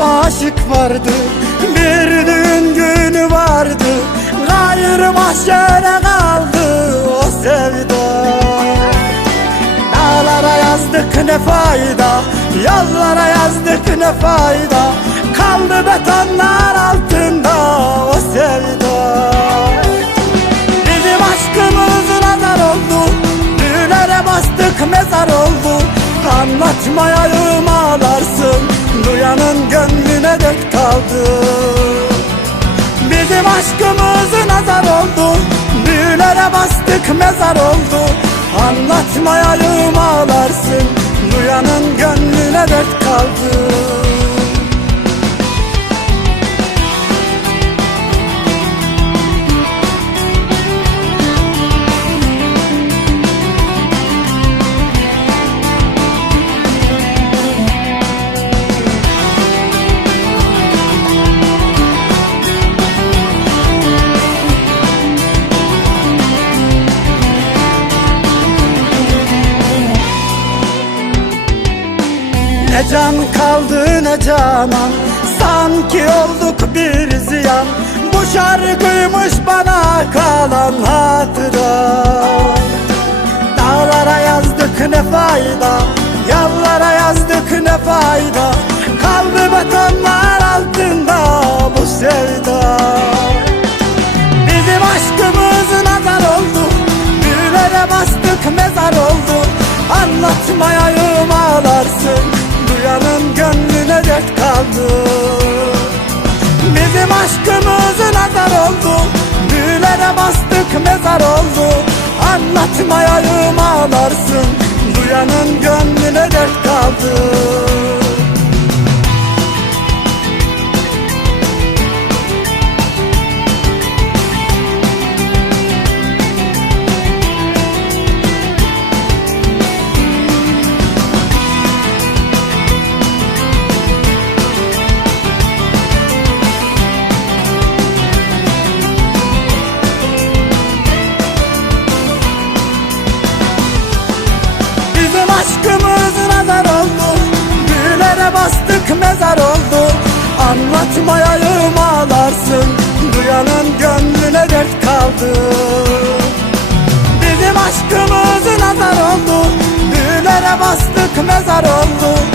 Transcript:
aşık vardı Bir düğün günü vardı. Gayrı mahşere kaldı o sevda. Dağlara yazdık ne fayda Yollara yazdık ne fayda. Kaldı betonlar altında o sevda. Bizim aşkımız nazar oldu Düğünlere bastık mezar oldu. Anlatmayayım ağlarsın Bastık mezar oldu. Anlatmayayım ağlarsın. Duyanın gönlüne dert kaldı Ne can kaldı ne canan. Sanki olduk bir ziyan. Bu şarkıymış bana kalan hatıra. Dağlara yazdık ne fayda Yollara yazdık ne fayda. Kaldı betonlar altında bu sevda. Bizim aşkımız nazar oldu Büyülere bastık mezar oldu. Anlatmayayım ağlarsın Duyanın gönlüne dert kaldı. Bizim aşkımız nazar oldu. Büyülere bastık mezar oldu. Anlatmayayım ağlarsın. Duyanın gönlüne dert kaldı Bastık mezar oldu Anlatmayayım ağlarsın. Duyanın gönlüne dert kaldı. Bizim aşkımız nazar oldu Büyülere bastık mezar oldu